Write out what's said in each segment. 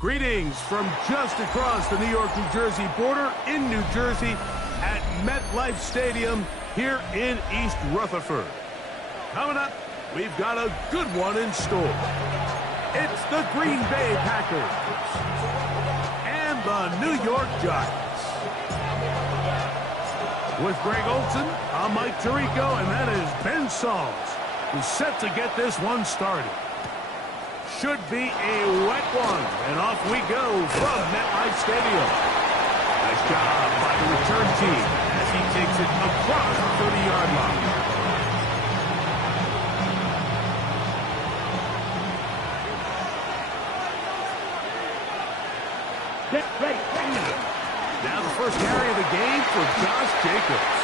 Greetings from just across the New York-New Jersey border in New Jersey at MetLife Stadium here in East Rutherford. Coming up, we've got a good one in store. It's the Green Bay Packers and the New York Giants. With Greg Olson, I'm Mike Tirico, and that is Ben Sauls, who's set to get this one started. Should be a wet one, and off we go from MetLife Stadium. Nice job by the return team as he takes it across the 30-yard line. Now the first carry of the game for Josh Jacobs.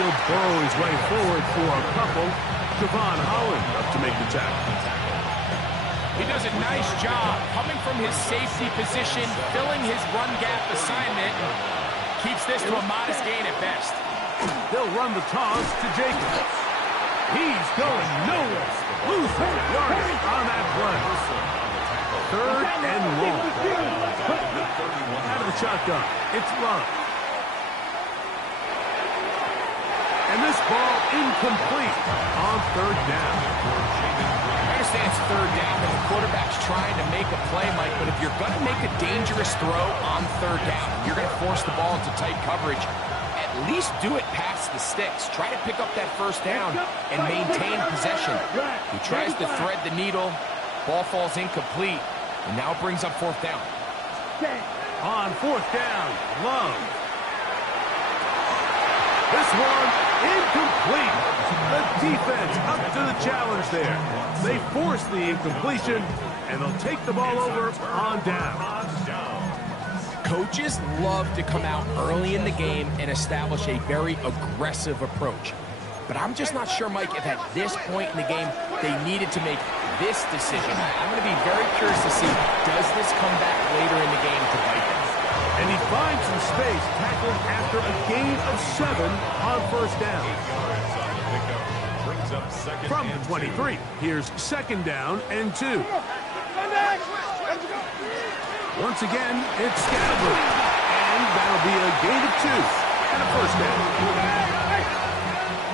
He'll burrow his way forward for a couple. Javon Holland up to make the tackle. He does a nice job coming from his safety position, filling his run gap assignment, and keeps this to a modest gain at best. They'll run the toss to Jacobs. He's going nowhere. Loose yardage on that play. Third and long. Out of the shotgun. It's Love. And this ball incomplete on third down. I understand it's third down and the quarterback's trying to make a play, Mike, but if you're going to make a dangerous throw on third down, you're going to force the ball into tight coverage, at least do it past the sticks. Try to pick up that first down and maintain possession. He tries to thread the needle, ball falls incomplete, and now brings up fourth down. On fourth down, Love. This one incomplete. The defense up to the challenge there. They force the incompletion, and they'll take the ball over on down. Coaches love to come out early in the game and establish a very aggressive approach. But I'm just not sure, Mike, if at this point in the game they needed to make this decision. I'm going to be very curious to see, does this come back later in the game to bite them? And he finds some space, tackling after a gain of 7 on first down. From the 23, here's second down and 2. Once again, it's Scalabrine. And that'll be a gain of 2 and a first down.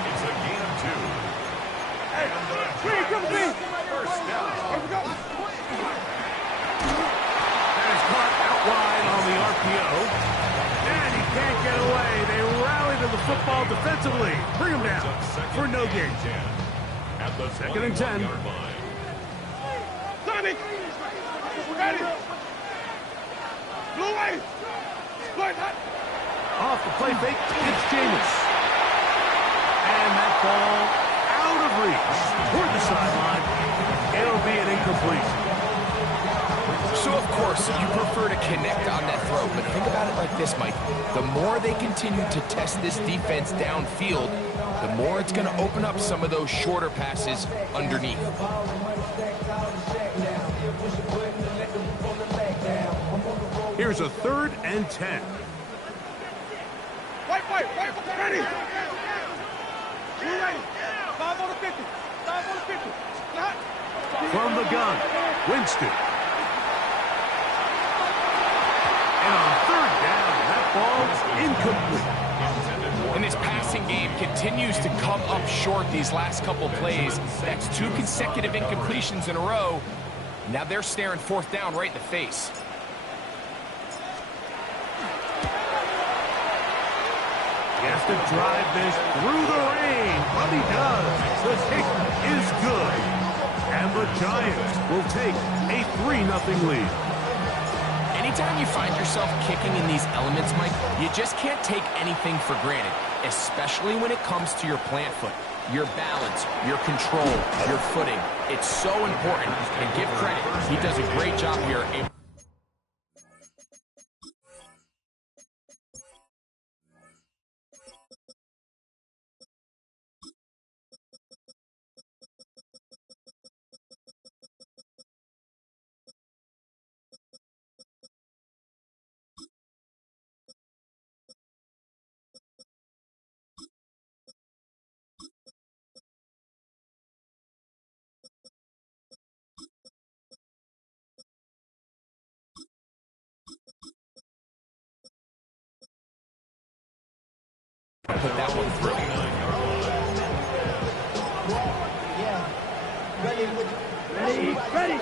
It's a gain of 2. And the first down. That is caught out wide on the RPO. And he can't get away. They rally to the football defensively. Bring him down for no gain. At the second and 10. Tommy! Ready! Blue way! Off the play fake, it's Jameis. And that ball out of reach toward the sideline. It'll be an incompletion. So, of course, you prefer to connect on that throw, but think about it like this, Mike. The more they continue to test this defense downfield, the more it's going to open up some of those shorter passes underneath. Here's a third and 10. Wait, ready! Blue ready! 5 on the 50! 5 on the 50! From the gun, Winston. And on third down, that ball's incomplete. And this passing game continues to come up short these last couple plays. That's 2 consecutive incompletions in a row. Now they're staring fourth down right in the face. He has to drive this through the rain, but he does. The kick is good. And the Giants will take a 3-0 lead. Anytime you find yourself kicking in these elements, Mike, you just can't take anything for granted, especially when it comes to your plant foot, your balance, your control, your footing. It's so important, and give credit. He does a great job here. Put that one through. Ready.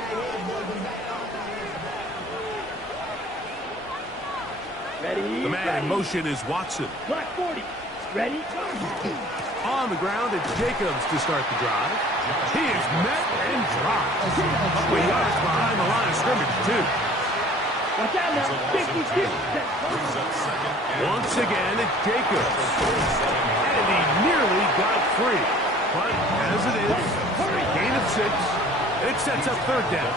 The man in motion is Watson. Black 40. Ready. On the ground, it's Jacobs to start the drive. He is met and dropped. 3 yards behind the line of scrimmage, too. Watch out now. 50-50. Once again, it's Jacobs. And he nearly got free. But as it is, a gain of 6. And it sets up third down.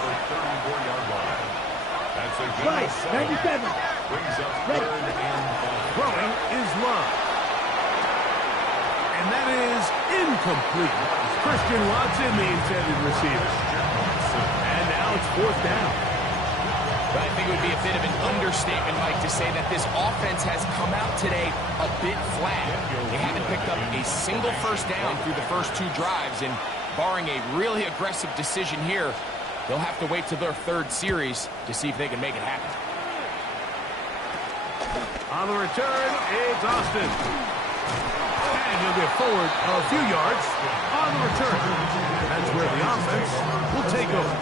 Right. 97. Ready. Throwing is Love. And that is incomplete. Christian Watson, the intended receiver. And now it's fourth down. But I think it would be a bit of an understatement, Mike, to say that this offense has come out today a bit flat. They haven't picked up a single first down through the first 2 drives, and barring a really aggressive decision here, they'll have to wait till their 3rd series to see if they can make it happen. On the return, it's Austin. And he'll get forward a few yards on the return. That's where the offense will take over.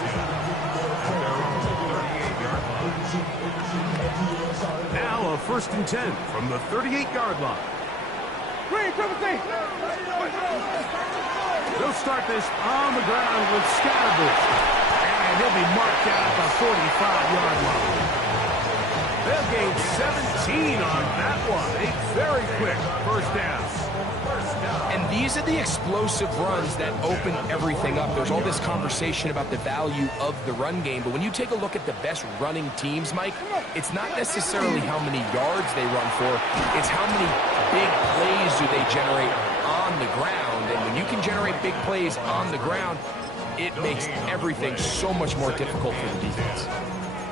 Now a 1st and 10 from the 38-yard line. Green, triple T. They'll start this on the ground with Scatterbush. And he'll be marked down at the 45-yard line. They'll gain 17 on that one. A very quick first down. And these are the explosive runs that open everything up. There's all this conversation about the value of the run game, but when you take a look at the best running teams, Mike, it's not necessarily how many yards they run for, it's how many big plays do they generate on the ground. And when you can generate big plays on the ground, it makes everything so much more difficult for the defense.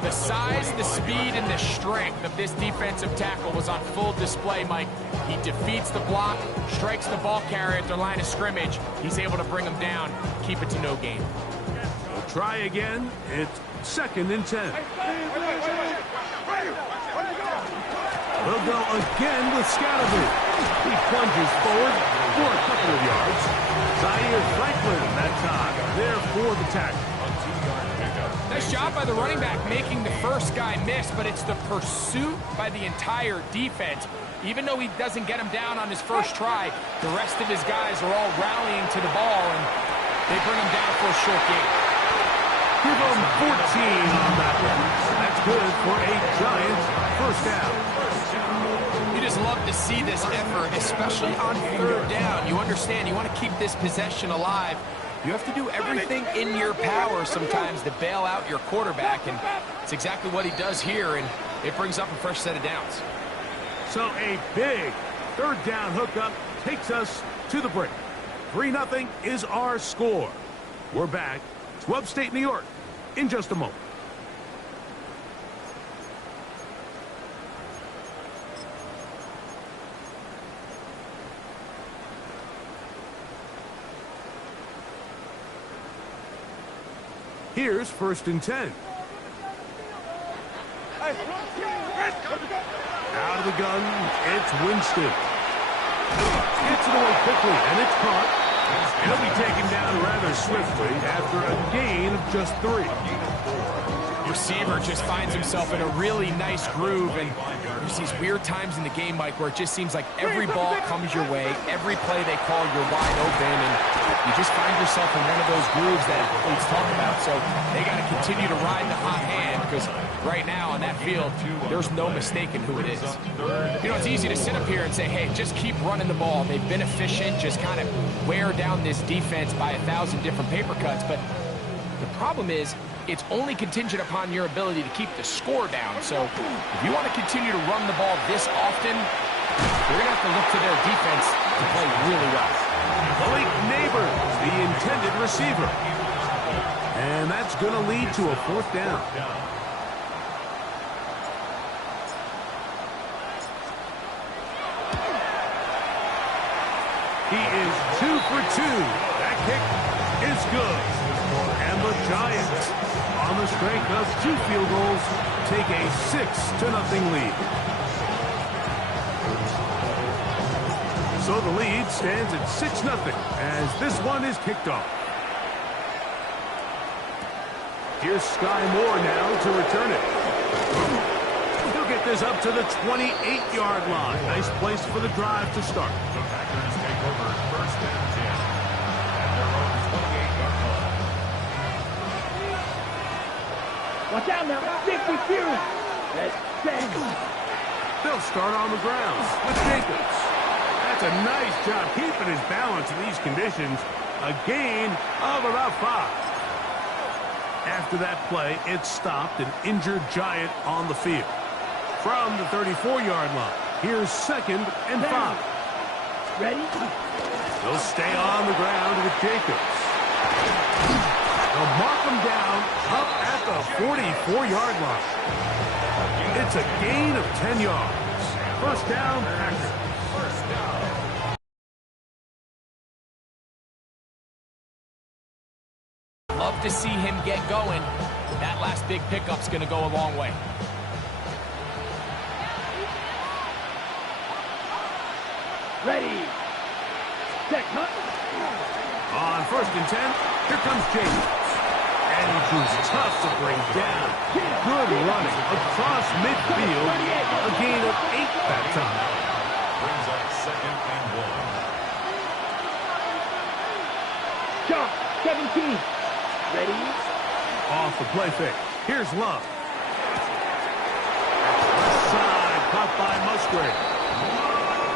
The size, the speed, and the strength of this defensive tackle was on full display, Mike. He defeats the block, strikes the ball carrier at the line of scrimmage. He's able to bring him down, keep it to no gain. We'll try again. It's 2nd and 10. They'll go again with Scatterbush. He plunges forward for a couple of yards. Zaire Franklin that time there for the tackle. Nice job by the running back making the first guy miss, but it's the pursuit by the entire defense. Even though he doesn't get him down on his first try, the rest of his guys are all rallying to the ball, and they bring him down for a short gain. Give him 14 on that one. That's good for a Giants first down. You just love to see this effort, especially on 3rd down. You understand, you want to keep this possession alive. You have to do everything in your power sometimes to bail out your quarterback, and it's exactly what he does here, and it brings up a fresh set of downs. So a big 3rd down hookup takes us to the break. 3-0 is our score. We're back to upstate New York in just a moment. Here's 1st and 10. Out of the gun, it's Winston. Gets it away quickly, and it's caught. He'll be taken down rather swiftly after a gain of just 3. Receiver just finds himself in a really nice groove, and there's these weird times in the game, Mike, where it just seems like every ball comes your way, every play they call, you're wide open, and you just find yourself in one of those grooves that athletes talk about. So they got to continue to ride the hot hand, because right now on that field, there's no mistaking who it is. You know, it's easy to sit up here and say, hey, just keep running the ball. They've been efficient, just kind of wear down this defense by 1,000 different paper cuts. But the problem is, it's only contingent upon your ability to keep the score down. So if you want to continue to run the ball this often, you're going to have to look to their defense to play really well. Malik Neighbors, the intended receiver. And that's going to lead to a 4th down. He is 2 for 2. That kick is good. And the Giants, on the strength of 2 field goals, take a 6-0 lead. So the lead stands at 6-0 as this one is kicked off. Here's Sky Moore now to return it. He'll get this up to the 28-yard line. Nice place for the drive to start. The Packers take over first and 10 at their own 28-yard line. Watch out now. Big Fury. That's set. They'll start on the ground with Jacobs. That's a nice job keeping his balance in these conditions. A gain of about 5. After that play, it stopped an injured Giant on the field. From the 34-yard line, here's 2nd and 5. Ready? They'll stay on the ground with Jacobs. They'll mark him down up at the 44-yard line. It's a gain of 10 yards. First down, Packers. First down. Love to see him get going. That last big pickup's going to go a long way. Ready. Set. Huh? On 1st and 10, here comes Jacobs. And he proves tough to bring down. Good running across midfield. A gain of 8 that time. Brings up 2nd and 1. Jump. 17. Ready? Off the play fake. Here's Love. Left side, caught by Musgrave.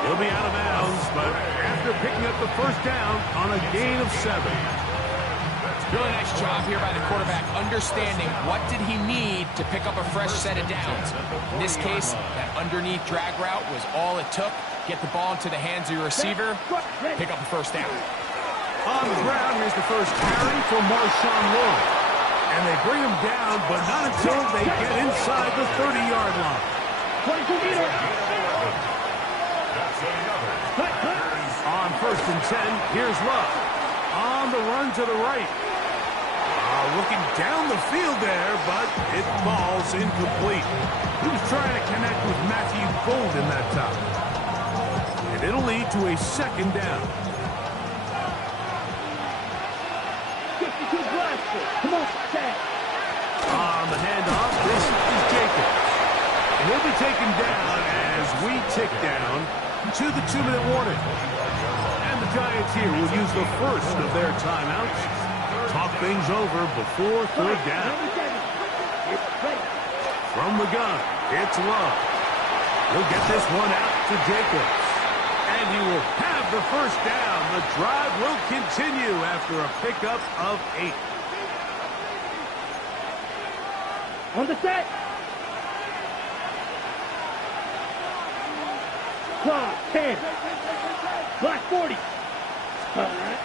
He'll be out of bounds, but after picking up the first down on a gain of 7. Really nice job here by the quarterback, understanding what did he need to pick up a fresh set of downs. In this case, that underneath drag route was all it took. Get the ball into the hands of your receiver, pick up a first down. On the ground, here's the first carry for Marshawn Lloyd. And they bring him down, but not until they get inside the 30-yard line. 22 meter. That's another. On 1st and 10, here's Love. On the run to the right. Looking down the field there, but it falls incomplete. He was trying to connect with Matthew Golden that time. And it'll lead to a 2nd down. 52 blaster. Come on, set. On the handoff, this is Jacobs. And he'll be taken down as we tick down to the 2-minute warning. And the Giants here will use the first of their timeouts. Talk things over before 3rd down. From the gun, it's Love. He'll get this one out to Jacobs. And he will have the first down. The drive will continue after a pickup of 8. On the set. Clock 10. Black 40. All right.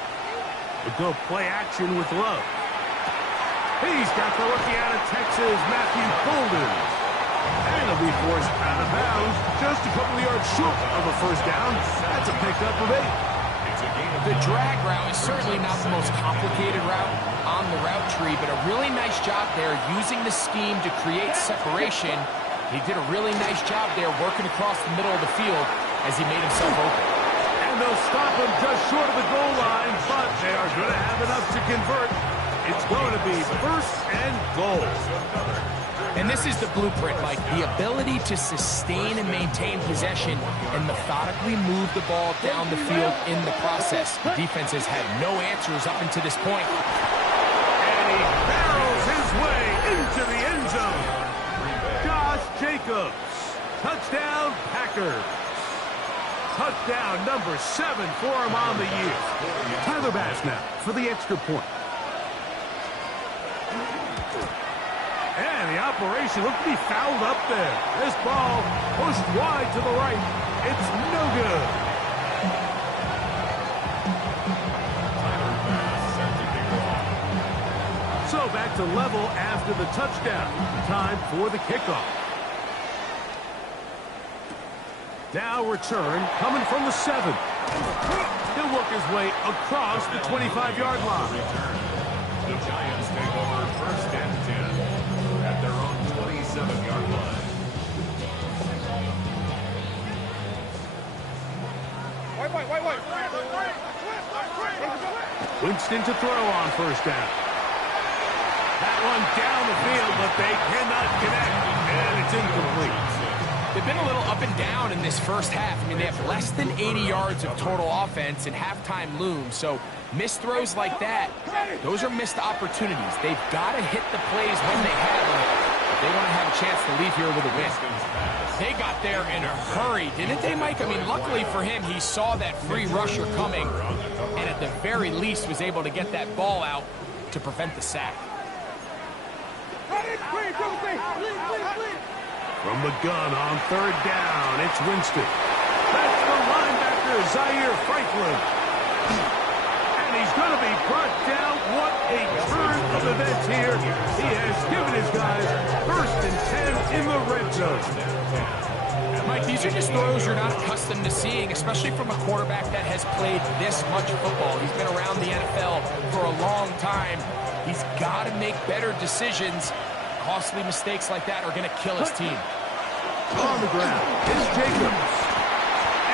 We'll go play action with Love. He's got the rookie out of Texas, Matthew Golden. And he'll be forced out of bounds just a couple of yards short of a first down. That's a pickup of 8. The drag route is certainly not the most complicated route on the route tree, but a really nice job there using the scheme to create separation. He did a really nice job there working across the middle of the field as he made himself open. And they'll stop him just short of the goal line, but they are going to have enough to convert. It's going to be 1st and goal. And this is the blueprint, Mike. The ability to sustain and maintain possession and methodically move the ball down the field in the process. The defense has had no answers up until this point. And he barrels his way into the end zone. Josh Jacobs. Touchdown, Packers. Touchdown number 7 for him on the year. Tyler Bass now for the extra point. And the operation looked to be fouled up there. This ball pushed wide to the right. It's no good. So back to level after the touchdown. Time for the kickoff. Now return coming from the 7. He'll work his way across the 25-yard line. The Giants take over 1st and 10 at their own 27-yard line. Winston to throw on first down. That one down the field, but they cannot connect, and it's incomplete. They've been a little up and down in this first half. I mean, they have less than 80 yards of total offense, and halftime looms. So missed throws like that, those are missed opportunities. They've got to hit the plays when they have them if they want to have a chance to leave here with a win. They got there in a hurry, didn't they, Mike? I mean, luckily for him, he saw that free rusher coming, and at the very least was able to get that ball out to prevent the sack. From the gun on third down, it's Winston. That's the linebacker, Zaire Franklin. And he's going to be brought down. What a turn of events here. He has given his guys 1st and 10 in the red zone. Mike, these are just throws you're not accustomed to seeing, especially from a quarterback that has played this much football. He's been around the NFL for a long time. He's got to make better decisions. Costly mistakes like that are going to kill his team. On the ground is Jacobs.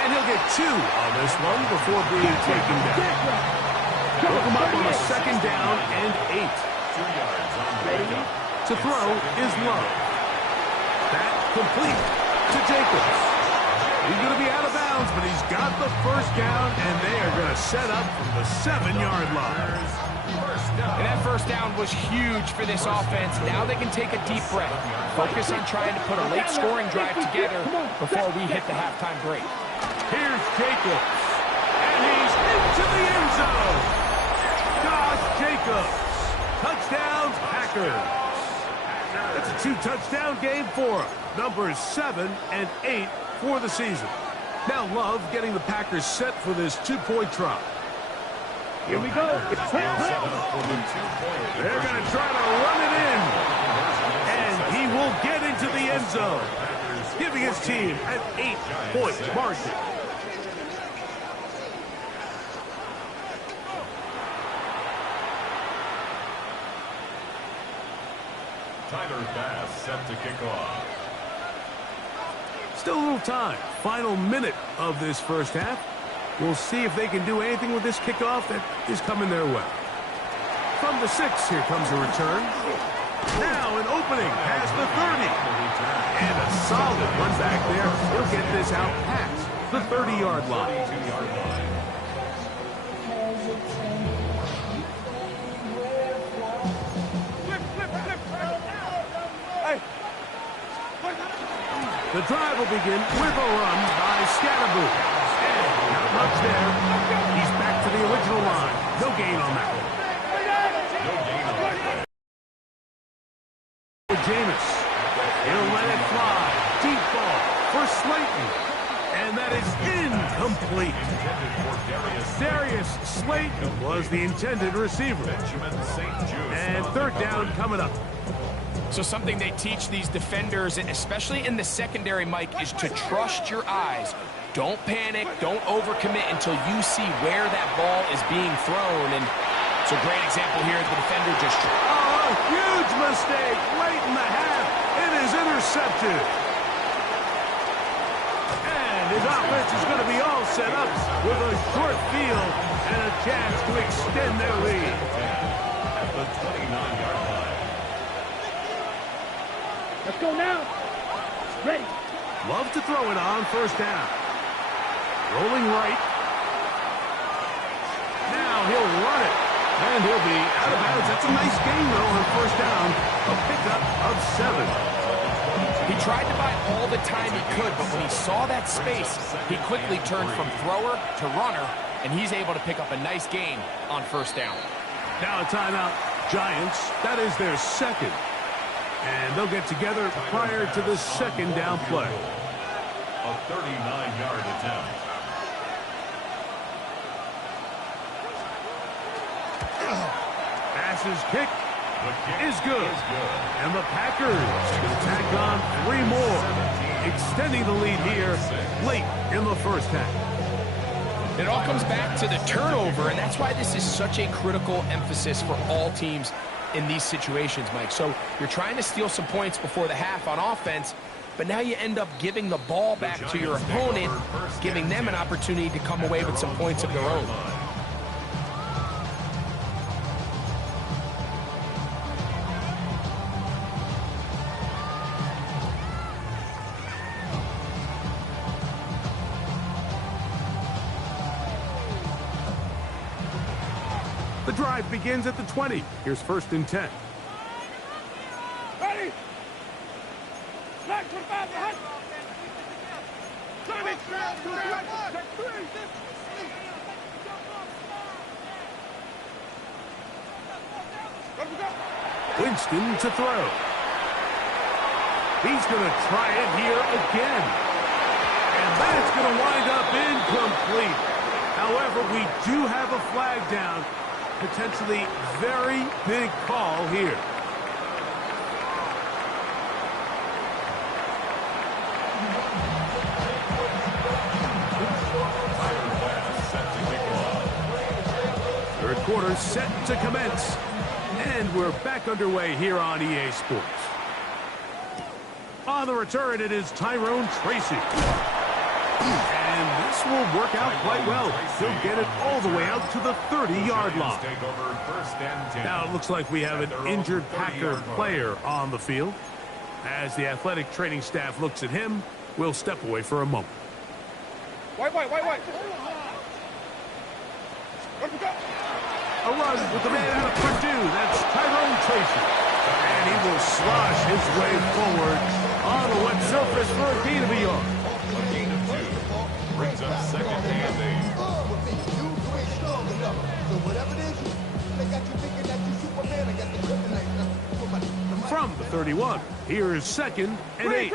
And he'll get 2 on this one before being taken down. Hook him up on a 2nd down and 8. 2 yards on the way. To throw is Love. That complete to Jacobs. He's going to be out of bounds, but he's got the 1st down, and they are going to set up from the 7-yard line. And that 1st down was huge for this offense. Now they can take a deep breath. Focus on trying to put a late scoring drive together before we hit the halftime break. Here's Jacobs. And he's into the end zone. Josh Jacobs. Touchdowns, Packers. It's a 2-touchdown game for him. Numbers 7 and 8 for the season. Now Love getting the Packers set for this 2-point try. Here we go. They're going to try to run it in. And he will get into the end zone, giving his team an 8-point margin. Tyler Bass set to kick off. Still a little time. Final minute of this first half. We'll see if they can do anything with this kickoff that is coming their way. From the 6, here comes a return. Now an opening past the 30. And a solid one back there. He'll get this out past the 30-yard line. The drive will begin with a run by Scatterboo. And not much there. He's back to the original line. No gain on that one. Jameis. He'll let it fly. Deep ball for Slayton. And that is incomplete. Darius Slayton was the intended receiver. And 3rd down coming up. So something they teach these defenders, especially in the secondary, Mike, is to trust your eyes. Don't panic. Don't overcommit until you see where that ball is being thrown. And it's a great example here. The defender just... Oh, a huge mistake late in the half. It is intercepted. And his offense is going to be all set up with a short field and a chance to extend their lead. At the 29-yard line. Let's go now. Ready. Love to throw it on 1st down. Rolling right. Now he'll run it. And he'll be out of bounds. That's a nice gain, though, on 1st down. A pickup of 7. He tried to buy all the time he could, but when he saw that space, he quickly turned from thrower to runner, and he's able to pick up a nice gain on 1st down. Now a timeout. Giants, that is their 2nd. And they'll get together prior to the 2nd down play. A 39-yard attempt. Passes kick is good. And the Packers tack on 3 more, extending the lead here late in the first half. It all comes back to the turnover, and that's why this is such a critical emphasis for all teams in these situations, Mike. So you're trying to steal some points before the half on offense. but now you end up giving the ball back to your opponent, giving them an opportunity to come away with some points of their own. The drive begins at the 20. Here's 1st and 10. Ready? Back 25 behind. Drive it. Winston to throw. He's going to try it here again. And that's going to wind up incomplete. However, we do have a flag down. Potentially very big call here. Third quarter set to commence. And we're back underway here on EA Sports. On the return, it is Tyrone Tracy. And this will work out quite well. He'll get it all the way out to the 30-yard line. Now it looks like we have an injured Packer player on the field. As the athletic training staff looks at him, we'll step away for a moment. White. A run with the man out of Purdue. That's Tyrone Tracy. And he will slosh his way forward on the wet surface for a gain of a yard. Brings up 2nd and 8. From the 31, here is 2nd and 8.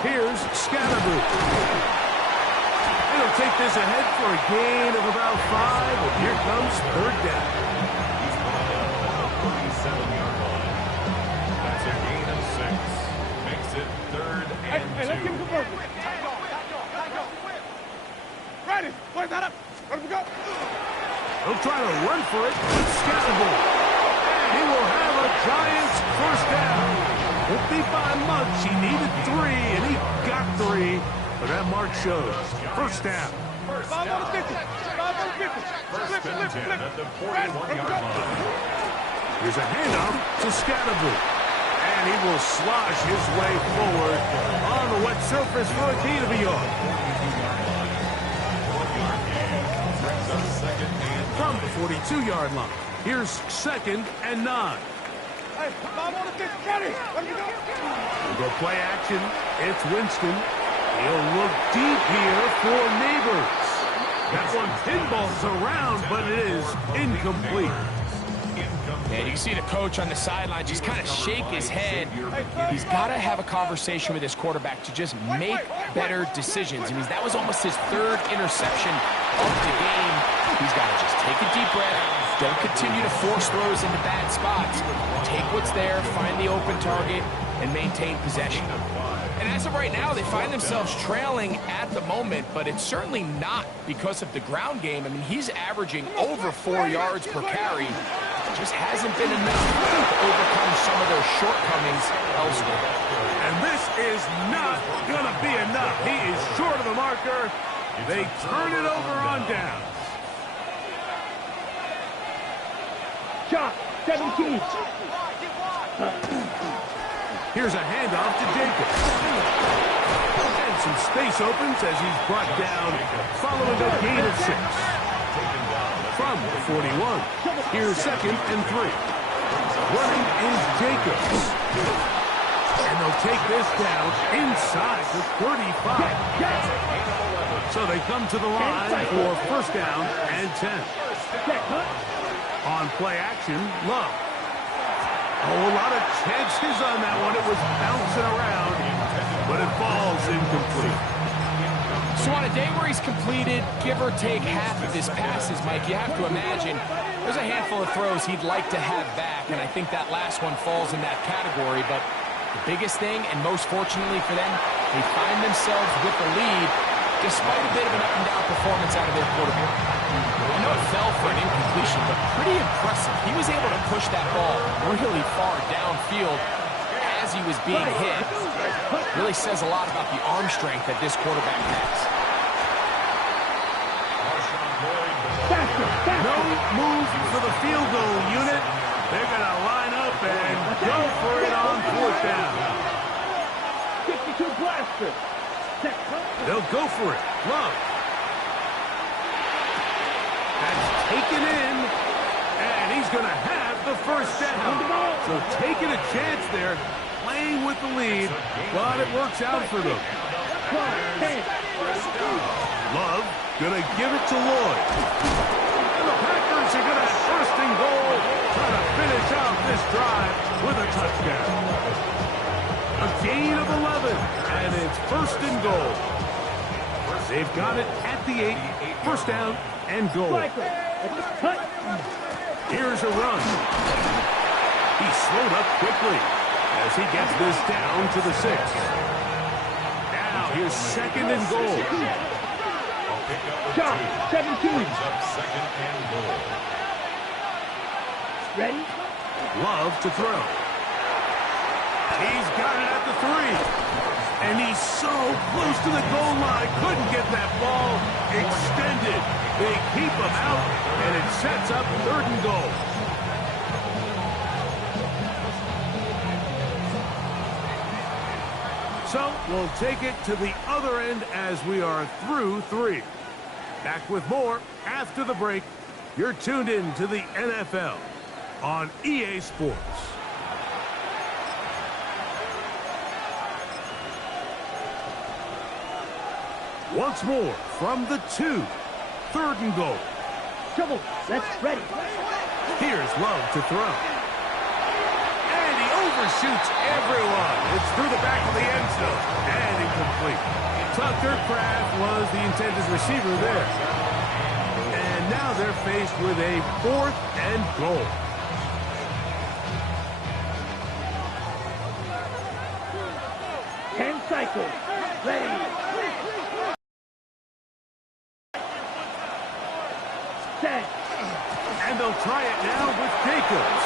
Here's Scatterboo. He'll take this ahead for a gain of about 5, and here comes 3rd down. He's brought up on the 37-yard line. That's a gain of 6. Makes it 3rd and 2. Let's give him the first. Ready? Play that up. Let him go. He'll try to run for it. Scatterboo. And he will have a Giants 1st down. Won't be by much. He needed 3, and he got 3. But that mark shows. 1st down. 5 on the 50. 5 on the 50. Flip. At the 41-yard line. Here's a handoff to Scatterboo. And he will slosh his way forward on the wet surface for a gain of a yard. From the 42-yard line, here's 2nd and 9. Hey, 5 on the 50. Ready? Let me go. We'll go play action. It's Winston. He'll look deep here for Neighbors. That one pinballs around, but it is incomplete. And you can see the coach on the sideline just kind of shake his head. He's got to have a conversation with his quarterback to just make better decisions. I mean, that was almost his 3rd interception of the game. He's got to just take a deep breath. Don't continue to force throws into bad spots. Take what's there, find the open target, and maintain possession. And as of right now, they find themselves trailing at the moment, but it's certainly not because of the ground game. I mean, he's averaging over 4 yards per carry. It just hasn't been enough to overcome some of their shortcomings elsewhere. And this is not going to be enough. He is short of the marker. They turn it over on down. Shot. 17. Here's a handoff to Jacobs. And some space opens as he's brought down following a gain of 6. From the 41, here's 2nd and 3. Running is Jacobs. And they'll take this down inside the 35. So they come to the line for 1st down and 10. On play action, Love. Oh, a lot of chances on that one. It was bouncing around, but it falls incomplete. So on a day where he's completed, give or take half of his passes, Mike, you have to imagine there's a handful of throws he'd like to have back, and I think that last one falls in that category. But the biggest thing, and most fortunately for them, they find themselves with the lead. despite a bit of an up-and-down performance out of their quarterback. I know it fell for an incompletion, but pretty impressive. He was able to push that ball really far downfield as he was being hit. Really says a lot about the arm strength that this quarterback has. No move for the field goal unit. They're going to line up and go for it on 4th down. 52 blaster. They'll go for it. Love. That's taken in, and he's going to have the 1st down. So taking a chance there, playing with the lead, but it works out for them. Love going to give it to Lloyd. And the Packers are going to have 1st and goal, try to finish out this drive with a touchdown. A gain of 11, and it's 1st and goal. They've got it at the 8, 1st down and goal. Here's a run. He slowed up quickly as he gets this down to the 6. Now here's 2nd and goal. Shot, 17. 2nd and goal. Ready? Love to throw. He's got it at the 3. And he's so close to the goal line. Couldn't get that ball extended. They keep him out, and it sets up 3rd and goal. So we'll take it to the other end as we are through 3. Back with more after the break. You're tuned in to the NFL on EA Sports. Once more from the 2. 3rd and goal. Trouble. That's ready. Here's Love to throw. And he overshoots everyone. It's through the back of the end zone. And incomplete. Tucker Kraft was the intended receiver there. And now they're faced with a 4th and goal. Ten cycles. Ready. Set. And they'll try it now with Jacobs.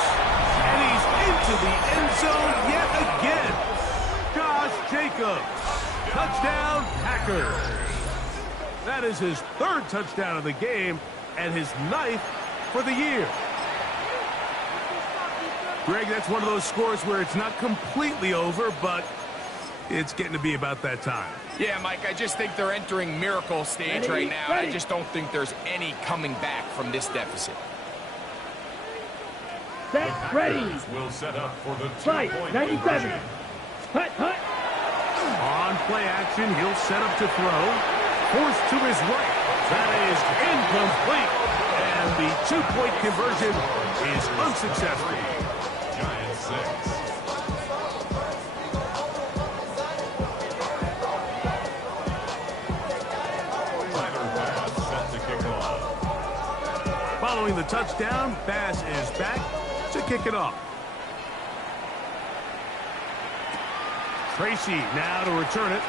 And he's into the end zone yet again. Josh Jacobs. Touchdown, Packers. That is his 3rd touchdown of the game and his 9th for the year. Greg, that's one of those scores where it's not completely over, but it's getting to be about that time. Yeah, Mike, I just think they're entering miracle stage right now. I just don't think there's any coming back from this deficit. Set. Ready. Will set up for the Fight. 97. Hut, hut. On play action, he'll set up to throw. Forced to his right. That is incomplete. And the 2-point conversion is unsuccessful. Giants 6. Following the touchdown, Bass is back to kick it off. Tracy now to return it.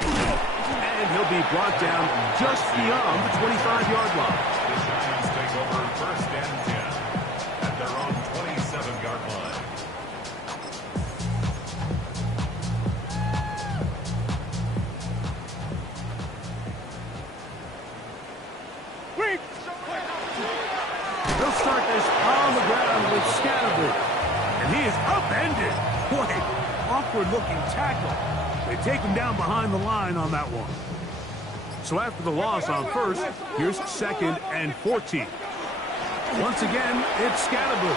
And he'll be brought down just beyond the 25-yard line. The Giants take over 1st and 10 at their own 27-yard line. They'll start this on the ground with Scatterby. And he is upended. Boy, awkward-looking tackle. They take him down behind the line on that one. So after the loss on 1st, here's 2nd and 14. Once again, it's Scatterby.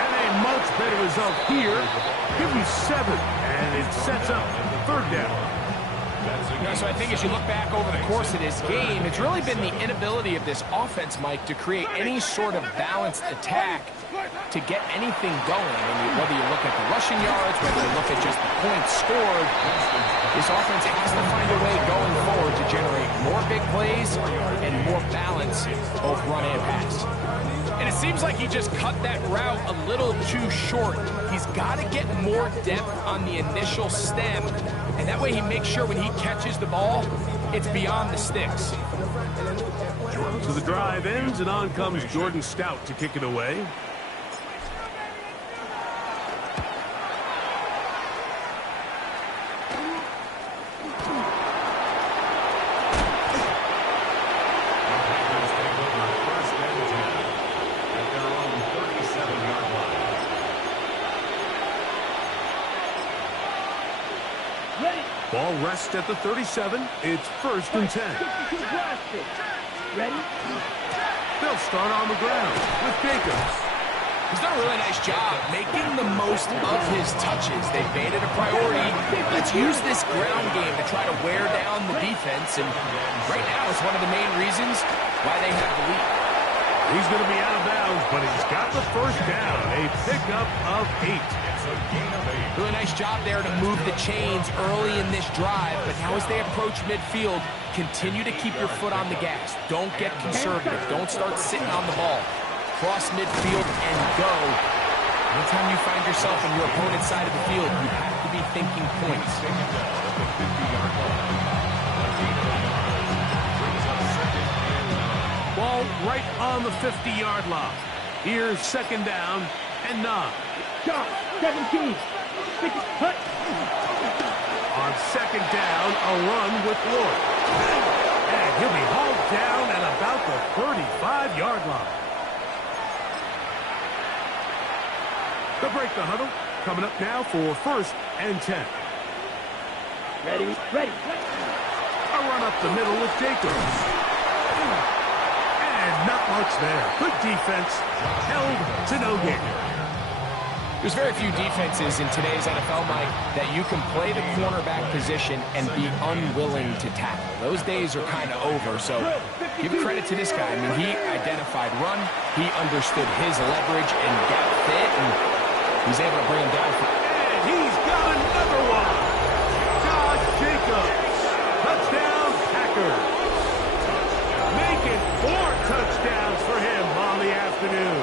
And a much better result here. Give him 7, and it sets up 3rd down. So I think as you look back over the course of this game, it's really been the inability of this offense, Mike, to create any sort of balanced attack to get anything going. And whether you look at the rushing yards, whether you look at just the points scored, this offense has to find a way going forward to generate more big plays and more balance, both run and pass. And it seems like he just cut that route a little too short. He's got to get more depth on the initial stem And that way he makes sure when he catches the ball, it's beyond the sticks. So the drive ends, and on comes Jordan Stout to kick it away. Ball rests at the 37. It's 1st and 10. Ready? They'll start on the ground with Jacobs. He's done a really nice job making the most of his touches. They've made it a priority. Let's use this ground game to try to wear down the defense. And right now, it's one of the main reasons why they have the lead. He's going to be out of bounds, but he's got the 1st down. A pickup of 8. Really nice job there to move the chains early in this drive, but now as they approach midfield, continue to keep your foot on the gas. Don't get conservative. Don't start sitting on the ball. Cross midfield and go. Anytime you find yourself on your opponent's side of the field, you have to be thinking points. Ball right on the 50-yard line. Here's 2nd down and 9. Josh, 17. Cut. On 2nd down, a run with Lloyd. And he'll be hauled down at about the 35-yard line. They'll break the huddle. Coming up now for 1st and 10. Ready? Ready. A run up the middle with Jacobs. And not much there. Good defense. Held to no gain. There's very few defenses in today's NFL, Mike, that you can play the cornerback position and be unwilling to tackle. Those days are kind of over, so give credit to this guy. I mean, he identified run, he understood his leverage and gap fit, and he's able to bring him down. And he's got another one. Josh Jacobs. Touchdown, Packers. Making 4 touchdowns for him on the afternoon.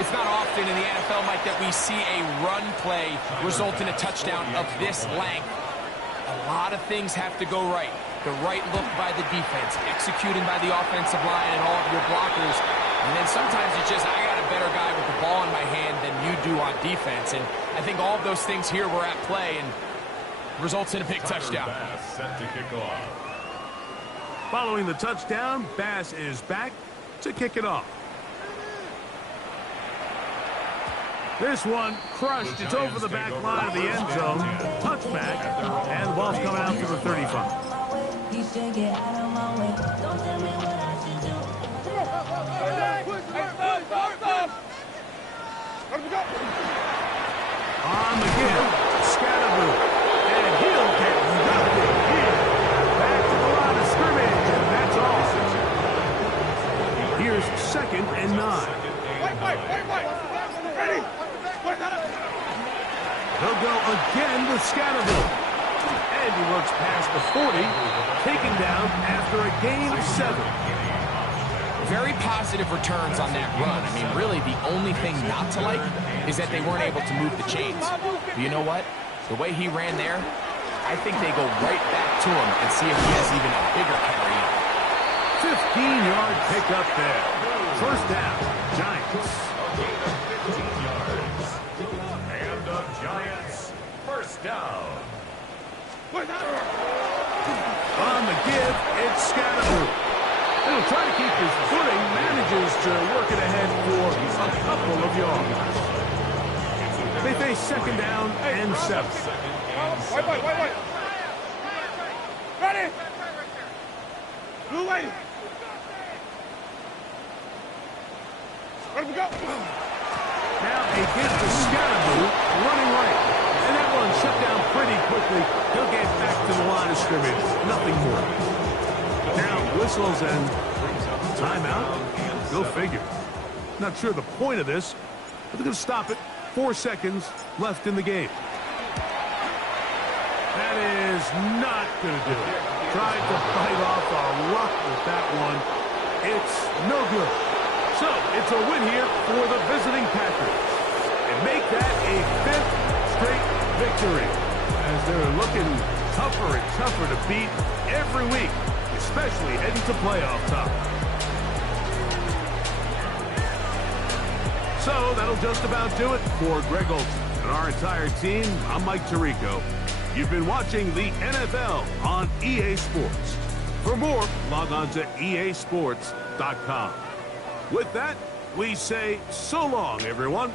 It's not often in the NFL, Mike, that we see a run play result in a touchdown of this length. A lot of things have to go right. The right look by the defense, executing by the offensive line and all of your blockers. And then sometimes it's just, I got a better guy with the ball in my hand than you do on defense. And I think all of those things here were at play and results in a big touchdown. Set to kick off. Following the touchdown, Bass is back to kick it off. This one crushed. It's over the back line of the end zone. Touchback. And the ball's coming out to the 35. On the give, Scatterboo. And he'll get nothing here. Back to the line of scrimmage. And that's all. Here's 2nd and 9. Wait. Ready? He'll go again with Scatterboo. And he works past the 40, taken down after a gain of 7. Very positive returns on that run. I mean, really, the only thing not to like is that they weren't able to move the chains. But you know what? The way he ran there, I think they go right back to him and see if he has even a bigger carry. 15-yard pickup there. 1st down, Giants. And the Giants, 1st down. On the give, it's Scatterboo. He'll try to keep his footing, manages to work it ahead for a couple of yards. They face 2nd down and 7. Wait. Ready? Blue waiting. Where do we go? Now a give to Scatterboo, running right. And that one shut down pretty quickly. He'll get back to the line of scrimmage. Nothing more. Now whistles and timeout. Go figure. Not sure the point of this, but they're going to stop it. 4 seconds left in the game. That is not going to do it. Tried to bite off a rock with that one. It's no good. So it's a win here for the visiting Packers. And make that a 5th straight victory as they're looking tougher and tougher to beat every week, especially heading to playoff time. So that'll just about do it for Greg Olsen and our entire team. I'm Mike Tirico. You've been watching the NFL on EA Sports. For more, log on to easports.com. With that, we say so long, everyone.